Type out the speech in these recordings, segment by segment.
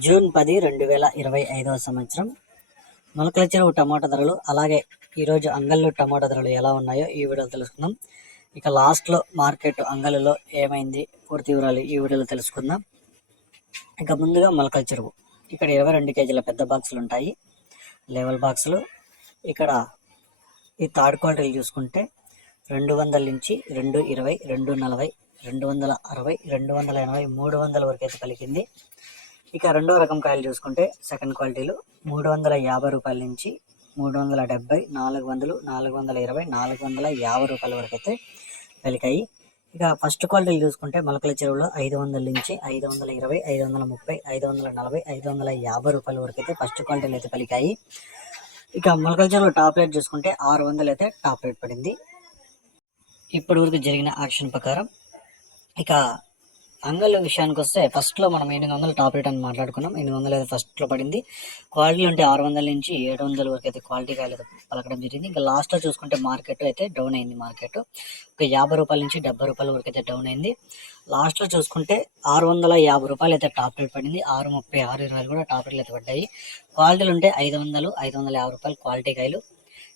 June 10, 2025 సంవత్సరం మొలకల చెరువు టమాటా ధరలు, అలాగే ఈరోజు అంగళ్ళు టమాటా ధరలు ఎలా ఉన్నాయో ఈ వీడియోలో తెలుసుకుందాం. ఇక లాస్ట్లో మార్కెట్ అంగళ్ళలో ఏమైంది పూర్తి వివరాలు ఈ వీడియోలో తెలుసుకుందాం. ఇక ముందుగా మొలకల చెరువు, ఇక్కడ 22 కేజీల పెద్ద బాక్సులు ఉంటాయి, లెవెల్ బాక్సులు. ఇక్కడ ఈ థర్డ్ క్వాలిటీలు చూసుకుంటే 200 నుంచి 220, 240, 260, 280, 300 వరకు అయితే పలికింది. ఇక రెండో రకం కాయలు చూసుకుంటే సెకండ్ క్వాలిటీలు 350 రూపాయల నుంచి 370, 400, 420, 450 రూపాయల వరకు అయితే పలికాయి. ఇక ఫస్ట్ క్వాలిటీలు చూసుకుంటే మొలకల చెరువులో 500 నుంచి 520, 530, 540, 550 రూపాయల వరకు అయితే ఫస్ట్ క్వాలిటీలు అయితే పలికాయి. ఇక మొలకల చెరువులో టాప్ రేట్ చూసుకుంటే 600 అయితే టాప్ రేట్ పడింది ఇప్పటి వరకు జరిగిన యాక్షన్ ప్రకారం. ఇక అంగళ్ళ విషయానికి వస్తే ఫస్ట్లో మనం 800 టాప్ రేట్ అని మాట్లాడుకున్నాం. 800 అయితే ఫస్ట్లో పడింది. క్వాలిటీలు అంటే 600 నుంచి 700 వరకు అయితే క్వాలిటీ కాయలు అయితే పలకడం జరిగింది. ఇంకా లాస్ట్లో చూసుకుంటే మార్కెట్ అయితే డౌన్ అయింది. మార్కెట్ ఒక 50 రూపాయల నుంచి 70 రూపాయల వరకు అయితే డౌన్ అయింది. లాస్ట్లో చూసుకుంటే 650 రూపాయలు అయితే టాప్ రేట్ పడింది. 630, 620 కూడా టాప్ రేట్లు అయితే పడ్డాయి. క్వాలిటీలు ఉంటే 500, 550 రూపాయలు క్వాలిటీ కాయలు.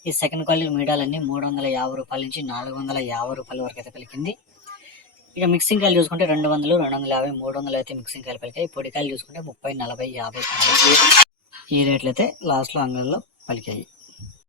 ఈ సెకండ్ క్వాలిటీ మీడియాలన్నీ 350 రూపాయల నుంచి 450 రూపాయల వరకు అయితే పలికింది. ఇక మిక్సింగ్ కాయలు చూసుకుంటే 200, 250, 300 అయితే మిక్సింగ్ కాయలు పలికాయి. పొడి కాయలు చూసుకుంటే 30, 40, 50 ఈ రేట్లు అయితే లాస్ట్లో అంగళ్ళలో పలికాయి.